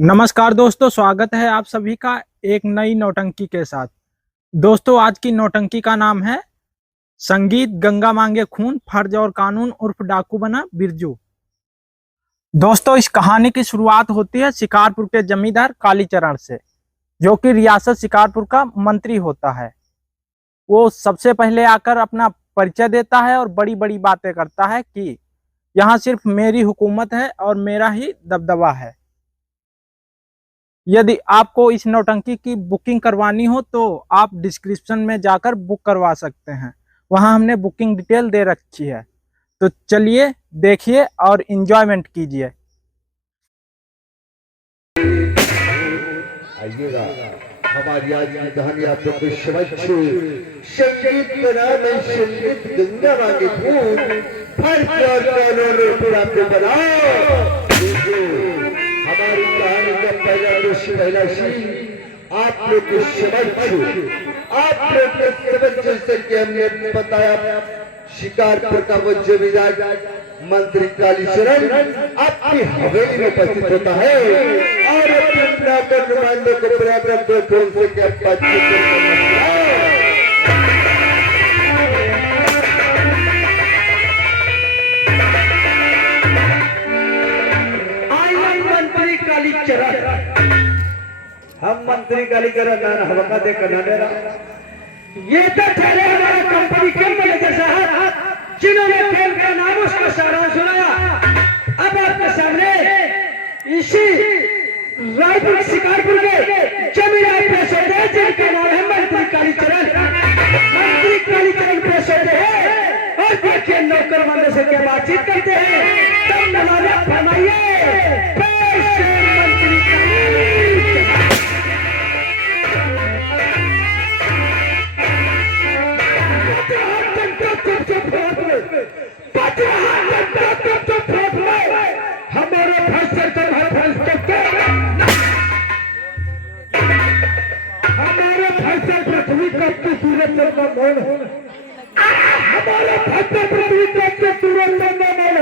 नमस्कार दोस्तों, स्वागत है आप सभी का एक नई नौटंकी के साथ। दोस्तों, आज की नौटंकी का नाम है संगीत गंगा मांगे खून, फर्ज और कानून उर्फ डाकू बना बिरजू। दोस्तों, इस कहानी की शुरुआत होती है शिकारपुर के जमींदार कालीचरण से, जो कि रियासत शिकारपुर का मंत्री होता है। वो सबसे पहले आकर अपना परिचय देता है और बड़ी बड़ी बातें करता है कि यहाँ सिर्फ मेरी हुकूमत है और मेरा ही दबदबा है। यदि आपको इस नौटंकी की बुकिंग करवानी हो तो आप डिस्क्रिप्शन में जाकर बुक करवा सकते हैं, वहां हमने बुकिंग डिटेल दे रखी है। तो चलिए देखिए और एंजॉयमेंट कीजिए। आइएगा, हमारी आज की कहानी आप लोग को समझ संगीत का नाम है संगीत गंगा मांगे खून, फर्ज और कानून पर आपको बनाओ। हमारी कहानी का पहला सीन आप लोग को समझ आप लोग को समझ जैसे कि हमने बताया, शिकारपुर का वो जमींदार मंत्री कालीचरण आपकी हवेली में उपस्थित होता है और अपने नुमाइंदों को बराबर दो फोन से क्या बातचीत मंत्री कालीचरण, हम मंत्री कालीचरण हवा दे करना, ये तो ठहरे हमारा कंपनी के मैनेजर साहब जिन्होंने खेल का नाम उसका सारा सुनाया। अब आपके सामने इसी रायपुर शिकारपुर के जमींदार पेश होते हैं जिनके नाम है मंत्री कालीचरण। मंत्री कालीचरण पेश होते हैं और देखिए नौकर वाले से क्या बातचीत करते हैं। तब नवाजा फरमाइए, पेश मंत्री हमारे फैसले को हर फैसले हमारे फैसले पृथ्वी का सूरज का मोड़, हमारे फैसले पृथ्वी का सूरज का मोड़,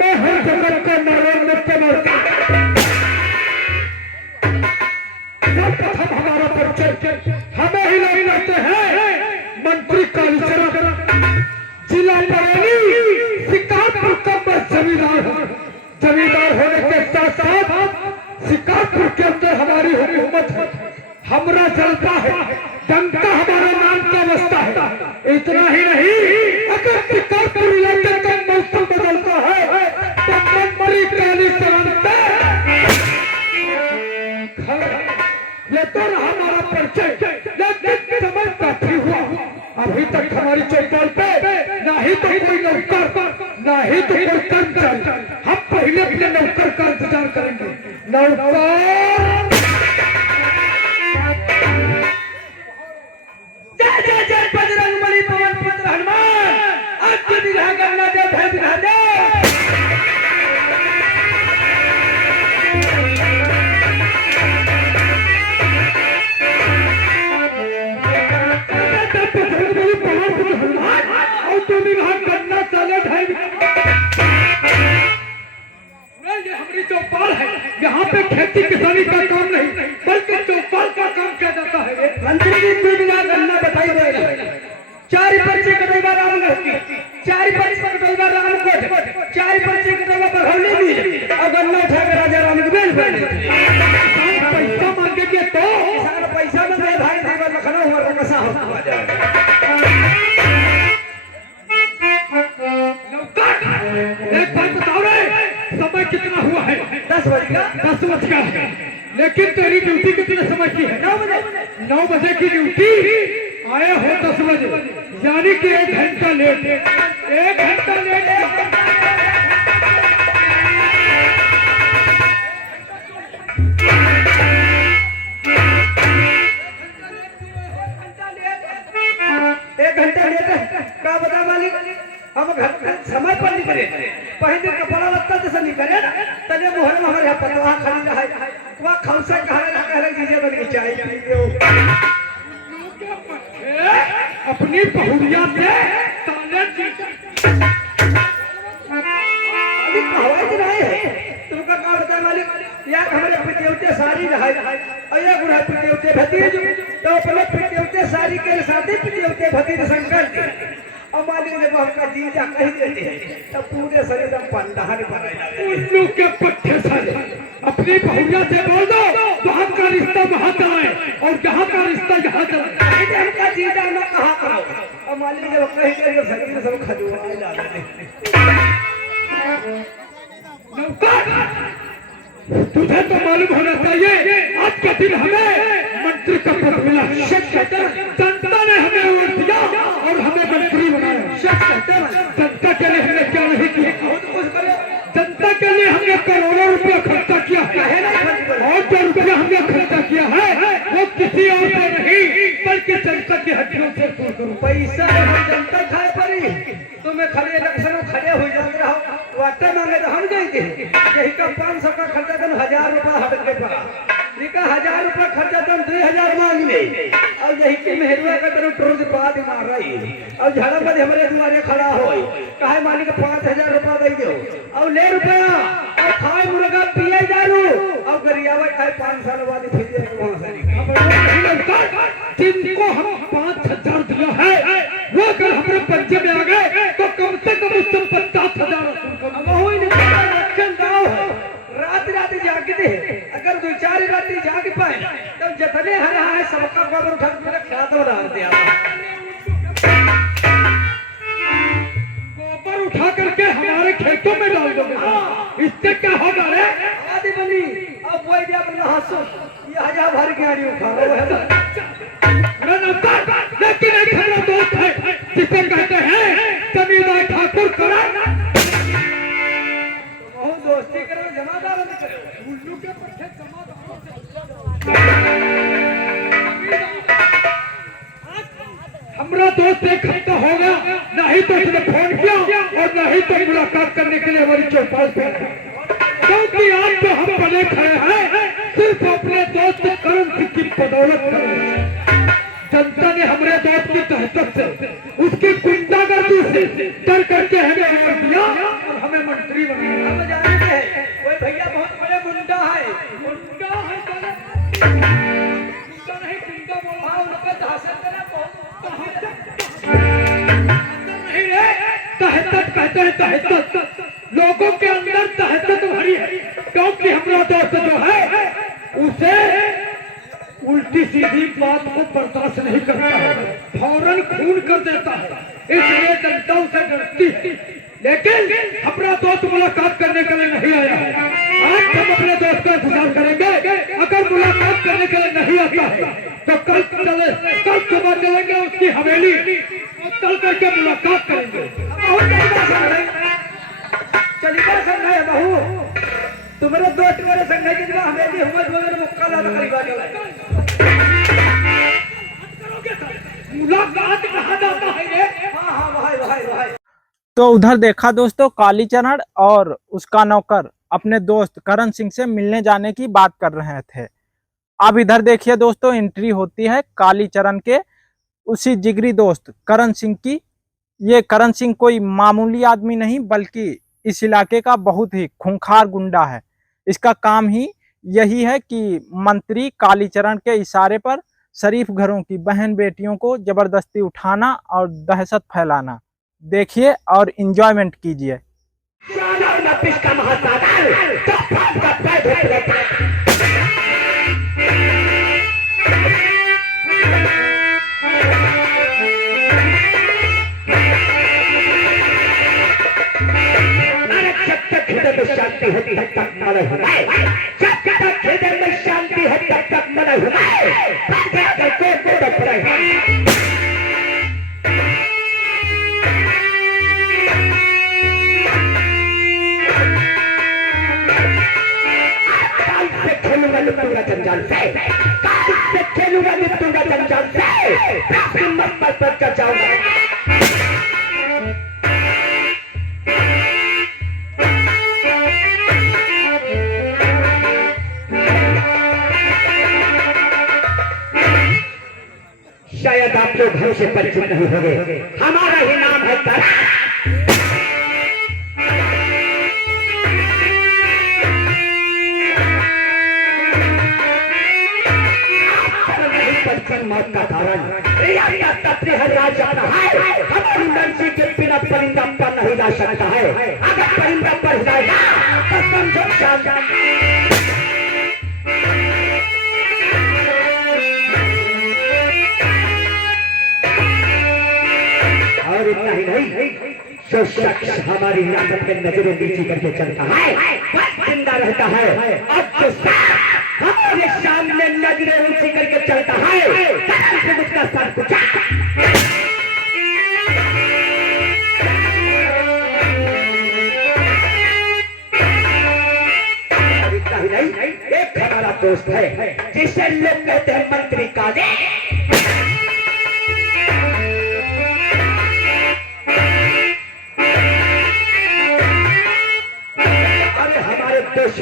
मैं हर जगत का नारायण सर्वप्रथम हमारा परिचय हमें ही नहीं लेते हैं। मंत्री कालीचरण जिला बरेली शिकारपुर का बस जमींदार होने के साथ साथ शिकारपुर के अंदर हमारी हुकूमत है, हमरा चलता है, डंका हमारे नाम का बसता है। इतना ही नहीं, अगर शिकारपुर इलाके का मौसम बदलता है तो मंत्री कालीचरण ये तो हमारा परिचय। लेकिन समय काफी हुआ, अभी तक हमारी चौपाल पे ना ही तो कोई नौकर ना ही तो कोई कर्मचारी। हम पहले अपने नौकर का इंतजार करेंगे। नौकर जय जय जय बजरंगबली पवन पुत्र हनुमान, अब विवाह करना दे भेद विवाह दे। चौपाल है, यहाँ पे खेती किसानी का काम नहीं बल्कि चौपाल का काम किया जाता है। मंत्री जी गन्ना बताई दे, चार पर्चे कटेगा रामगढ़ की, चार पर्चे कटेगा रामकोट, चार पर्चे कटेगा बघौली भी और गन्ना उठाकर राजा राम की बेल पैसा मांगेंगे तो पैसा में मेरे भाई देवर लखनऊ हुआ रकसा हो जाएगा। एक बात बताओ रे, समय कितना हुआ है? 10 बजे का 10 बज का है, लेकिन तेरी ड्यूटी कितने समय की है? 9 बजे। 9 बजे की ड्यूटी, आए हो 10 बजे, यानी कि 1 घंटा लेट। 1 घंटा लेट क्या बता मालिक, हम समय पर निकले, पहले कपड़ा लगता जैसे निकले ना, तने मोहर में हमारे यहाँ पतवा खड़ी रहा, वहाँ खौसा कहने दीजिए बनी चाय अपनी बहुरिया से ताले अभी कहावत नहीं है, तुमका क्या बता मालिक। या हमारे पितेवते सारी रहा और या गुड़ा पितेवते भतीज तो अपने पितेवते सारी के साथ ही पितेवते भतीज संकल्प और मालिक ने हमका जीजा कह देते हैं तब पूरे शरीर में पंडाहन बनाए उल्लू के पट्टे साले अपनी बहुरिया से बोल दो वहां का रिश्ता वहां चलाए और यहाँ का रिश्ता यहाँ चलाए। हमका जीजा ना कहा करो और मालिक ने कह के शरीर सब खजुआ डाल तुझे तो मालूम होना चाहिए आज के दिन हमें मंत्री का पद मिला। जनता ने हमें वोट दिया और हमें मंत्री बनाया। जनता के लिए हमने क्या नहीं किया? जनता के लिए हमने करोड़ों रुपया खर्चा किया और जो रुपया हमने खर्चा किया है वो किसी और से नहीं बल्कि जनता की हड्डियों से पैसा जनता खाए पड़ी तुम्हें खड़े इलेक्शन खड़े हो जाते रहो वाटे मांगे तो हम गए यही का 500 का खर्चा तो 1000 रुपया हट के पड़ा लिखा 1000 रुपया खर्चा तो 2000 मांगने और यही की मेहरुआ का तरह टोल बाद मार रही और झाड़ा में हमारे दुआरे खड़ा हो कहे मालिक 5000 रुपया दे दो और ले रुपया और खाए मुर्गा पिए दारू और गरियावा खाए 5 साल बाद फिर वहां से जिनको हम 5000 दिया है वो अगर हमारे पंचे में आ गए तो कम से कम उससे 50,000 रात जागते अगर 2-4 रात जाग पाए तब जितने हरा है सबका गोबर उठा मेरा खेत में डाल दिया गोबर उठा करके हमारे खेतों में डाल दोगे इससे क्या होगा रे? आदि बनी अब वही भी अपना हंसो ये 1000 भर के आड़ी उठा लो है लेकिन एक हमारा दोस्त है जिसे कहते हैं जमींदार ठाकुर करा बहुत दोस्ती करो जमादार नहीं करो उल्लू के पट्टे जमादार हमारा दोस्त एक हफ्ता हो गया नहीं तो उसने फोन किया और नहीं तो मुलाकात करने के लिए हमारी चौपाल पे क्योंकि आज तो हम बने खड़े हैं सिर्फ अपने दोस्त करण सिंह की बदौलत जनता ने हमारे दोस्त की तहत से उसकी गुंडागर्दी से डर करके हमें वोट दिया और हमें मंत्री बनाया। अब जानते हैं वो भैया बहुत बड़े गुंडा है गुंडा है गुंडा नहीं गुंडा बोला हाँ उनका दहशत करा नहीं रे तहत कहते हैं तहत लोगों के अंदर तहत भरी है क्योंकि हमारा दोस्त जो है उसे उल्टी सीधी बात को बर्दाश्त नहीं करता है फौरन खून कर देता है इसलिए जनता उसे डरती है। लेकिन हमारा दोस्त मुलाकात करने के लिए नहीं आया है। आज हम अपने दोस्त का इंतजार करेंगे अगर मुलाकात करने के लिए नहीं आता है तो कल सुबह चलेंगे उसकी हवेली और चल करके मुलाकात करेंगे। चलिए संग है बहू तुम्हारे दोस्त मेरे संग है जितना हमें भी हुआ वगैरह मुक्का लाना करीबा मुलाकात कहा जाता है रे? हाँ भाई तो उधर देखा दोस्तों कालीचरण और उसका नौकर अपने दोस्त करण सिंह से मिलने जाने की बात कर रहे थे। अब इधर देखिए दोस्तों एंट्री होती है कालीचरण के उसी जिगरी दोस्त करण सिंह की। ये करण सिंह कोई मामूली आदमी नहीं बल्कि इस इलाके का बहुत ही खूंखार गुंडा है। इसका काम ही यही है कि मंत्री कालीचरण के इशारे पर शरीफ घरों की बहन बेटियों को जबरदस्ती उठाना और दहशत फैलाना। देखिए और एंजॉयमेंट कीजिए। शांति होती है तब मन हुमाए जब तक हृदय में शांति है तब तक मन हुमाए खेलूंगा लुटूंगा जंजाल से खेलूंगा लुटूंगा जंजाल से मत पर कर जाऊंगा। शायद आप लोग हमसे परिचित नहीं होंगे, हमारा ही नाम है तारा। हमारी मर्जी के बिना परिंदा पर नहीं जा सकता है। अगर परिंदा पर जाएगा तो समझो सावधान। और इतना ही नहीं, जो शख्स हमारी हिरासत के नजरें नीची करके चलता है वह जिंदा रहता है, और जो शख्स हमारे सामने नजरें ऊंची करके चलता है फिर उसका सर कुचा। और इतना ही नहीं, एक हमारा दोस्त है जिसे लोग कहते हैं मंत्री काले।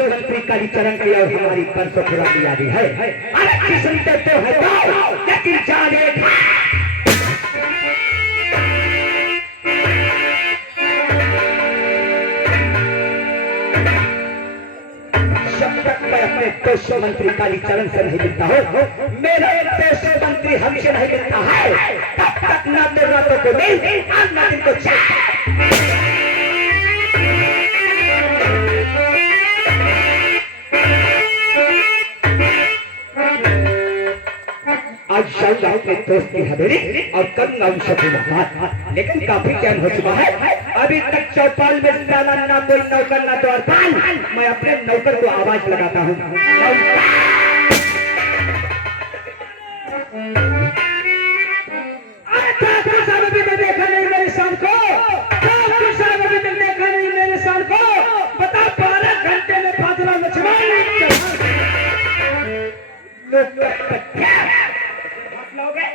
मंत्री कालीचरण की और हमारी परसों खुराकी यादी है। अरे किस्म देते हैं तो लेकिन जाने जब तक मैं अपने देश मंत्री कालीचरण से नहीं मिलता हूँ, मेरा देश मंत्री हमसे नहीं मिलता है, तब तक न तो रातों को नहीं और न दिन को चाह। आज जाऊंगा अपने दोस्त की हवेली और करूंगा उनसे मुलाकात, लेकिन काफी टाइम हो चुका है। अभी तक चौपाल में साला ना कोई नौकर ना द्वारपाल। मैं अपने नौकर को आवाज लगाता हूँ, देखा नहीं मेरे शान को, देखा नहीं मेरे शान को, बता 12 घंटे में फाजला लक्ष्मण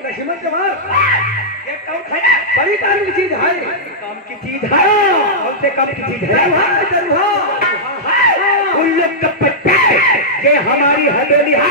लक्ष्मण जवान ये कौन है? बड़ी काम की चीज है, काम की चीज है, हमसे कम की चीज है। उन लोग का पट्टा ये हमारी हवेली है।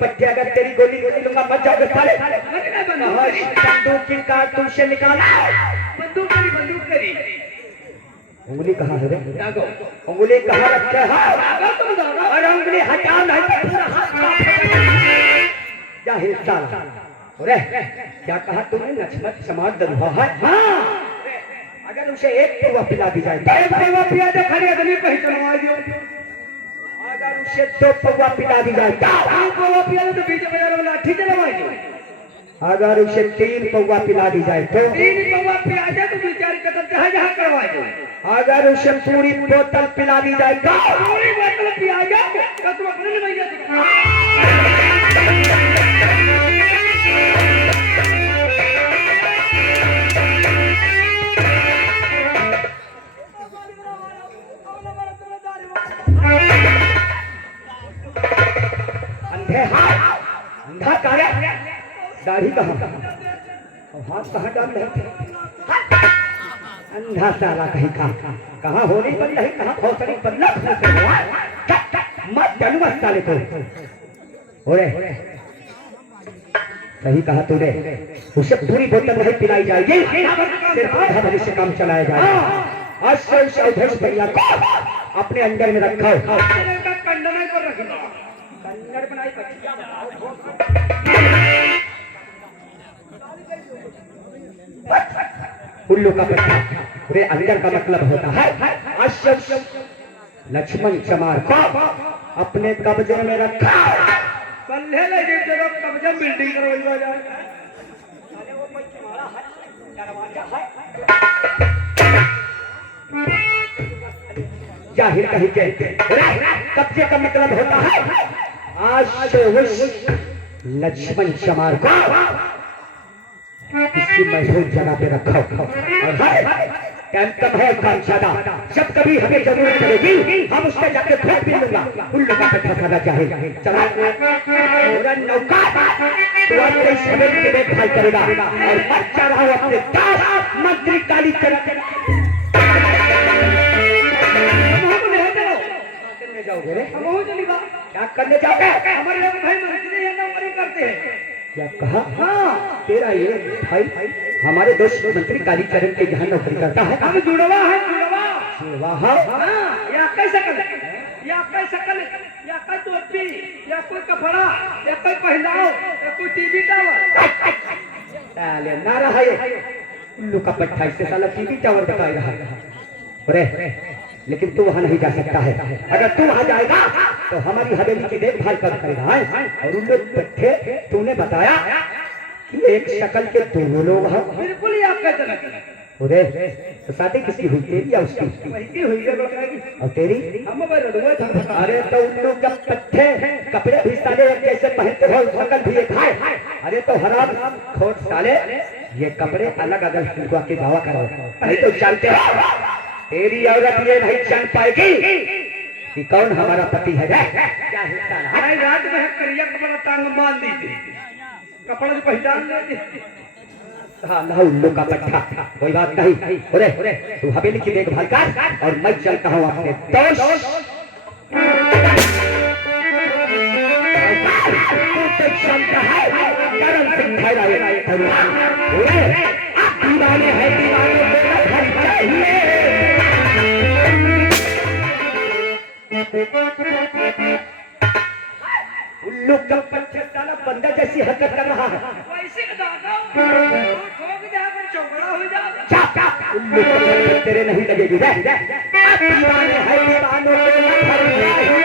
पट्टे अगर तेरी गोली लूंगा मत जाओगे साले। बंदूक की कारतूस से निकाला। बंदूक तेरी उंगली कहाँ है रे? उंगली कहाँ रखे है? और उंगली हटा नहीं क्या हिस्सा? अरे क्या कहा तुमने? लक्ष्मण समाज दरुहा है। हाँ, अगर उसे एक पौवा पिला दी जाए, एक पौवा पिला दे खड़े आदमी को ही चलवा दो। अगर उसे 2 पौवा पिला दी जाए, 2 पौवा पिला तो बीच में लाठी चलवा दो। अगर उसे 3 पौवा पिला दी जाए तो 3 पौवा पिला जाए तो बेचारी कतल जहाँ जहाँ करवा दो। अगर उसे पूरी बोतल पिला दी जाए तो पूरी बोतल पिला जाए तो तुम अपने भैया अंधा काया दाढ़ी कहाँ और हाथ कहाँ डाल रहे? अंधा साला कहीं कहाँ होली बन रही, कहाँ भौसड़ी बनना मत जानू मत साले को। ओरे सही कहा तूने, उसे पूरी बोतल नहीं पिलाई जाएगी, सिर्फ आधा बजे से काम चलाया जाएगा। आज से उस अवधेश भैया को अपने अंडर में रखो। उल्लू का पट्टा रे अंदर का मतलब होता है अश्व। लक्ष्मण चमार को अपने कब्जे में रखा। कल्हे लगे जब कब्जा बिल्डिंग करवाई जाए। वो कोई तुम्हारा है दरवाजा है जाहिर कहीं के कब्जे का मतलब होता है आज से उस लक्ष्मण चमार को किसी महफूज जगह पे रखो। और टाइम कब है काम ज्यादा, जब कभी हमें जरूरत पड़ेगी हम उससे जाके खोद भी लूंगा। उन लोगों पे फंसाना चाहे चला नौका तो अपने सवेरे की देखभाल करेगा और मत जा रहा हूं अपने दास मंत्री कालीचरण जाओगे रे हम हो चलेगा। क्या करने जाओगे? हमारे लोग भाई मंत्री है नौकरी करते हैं। क्या कहा? हाँ तेरा ये भाई हमारे दोस्त मंत्री कालीचरण के यहाँ नौकरी करता है। हम जुड़वा है जुड़वा। वाह, हाँ या कोई शकल या कोई शकल या कोई टोपी या कोई कपड़ा या कोई पहनाव या कोई टीवी टावर। साले ना रहा ये उल्लू का पट्टा, इससे साला टीवी टावर बताए रहा। अरे लेकिन तू वहां नहीं जा सकता है। अगर तू वहां जाएगा तो हमारी हवेली की देखभाल कब करेगा? और उन लोग पट्टे तूने बताया कि एक शकल के दोनों लोग हैं। बिल्कुल ही आपका जनक। अरे तो शादी किसकी हुई, तेरी या उसकी? वही हुई है बताएगी। और तेरी? हम लड़ुआ था। अरे तो उन लोग जब पट्टे कपड़े भी साले कैसे पहनते हो, शकल भी एक है। अरे तो हराम खोट साले, ये कपड़े अलग अलग फिल्म के दावा करो, नहीं तो जानते हो तेरी औरत ये नहीं जान पाएगी कि कौन हमारा पति है। क्या हिस्सा है? हमारी रात में करिया कपड़ा टांग मान दी थी, कपड़ा जो पहचान लेती। हाँ ना उल्लू का पट्टा, कोई बात नहीं। अरे तू हवेली की देखभाल कर और मैं चलता हूँ अपने दोस्त दीवाने हैं, दीवाने को घर चाहिए। उल्लू का पट्टा साला बंदा जैसी हरकत कर रहा है। वैसे दादा ठोक जाकर चौकड़ा हो जाएगा। उल्लू का पट्टा तेरे नहीं लगेगी। दीवाने हैं, दीवानों को घर चाहिए।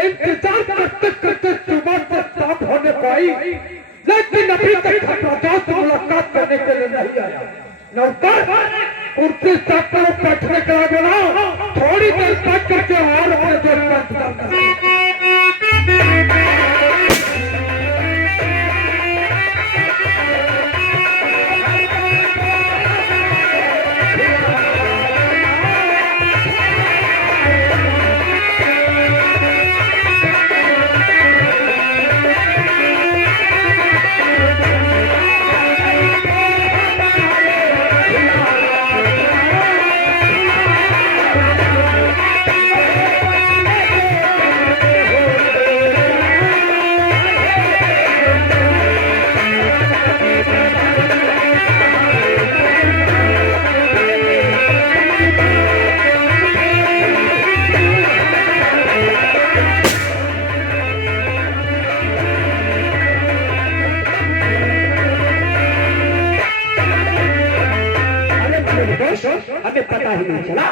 इंतजार करते करते सुबह से शाम होने पाई, लेकिन अभी तक खतरा से मुलाकात करने के लिए नहीं आया। नौकर कुर्सी सब पर बैठने के लिए बोला, थोड़ी देर बैठ करके और अपने दोस्त का इंतजार करते। हमें पता ही नहीं चला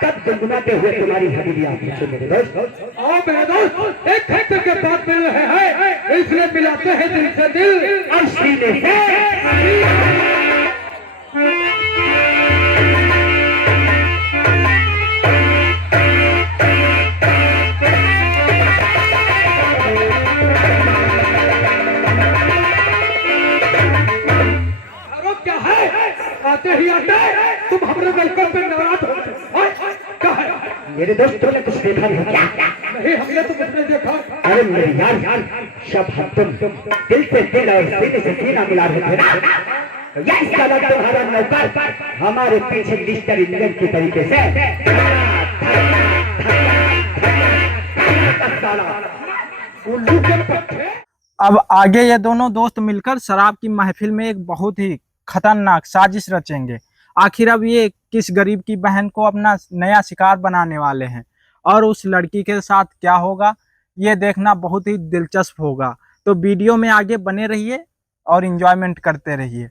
कब गुनगुनाते हुए तुम्हारी हवेली आ पहुंचे मेरे दोस्त। आओ मेरे दोस्त, एक घंटे के बाद मिल रहे हैं, इसलिए मिलाते हैं दिल से दिल और सीने से। क्या है? आते ही आते तुम हमारे वेलकम पे नाराज हो गए। क्या है? मेरे दोस्त तुमने कुछ देखा नहीं क्या? नहीं, हमने तो कुछ नहीं देखा। अरे मेरे यार शब तुम दिल से दिल और सीने से सीना मिला रहे थे ना, तो यह इसका लग तुम्हारा नौकर हमारे पीछे मिस्टर इंडियन की तरीके से उल्लू के पट्टे। अब आगे ये दोनों दोस्त मिलकर शराब की महफिल में एक बहुत ही खतरनाक साजिश रचेंगे। आखिर अब ये किस गरीब की बहन को अपना नया शिकार बनाने वाले हैं और उस लड़की के साथ क्या होगा, ये देखना बहुत ही दिलचस्प होगा। तो वीडियो में आगे बने रहिए और एंजॉयमेंट करते रहिए।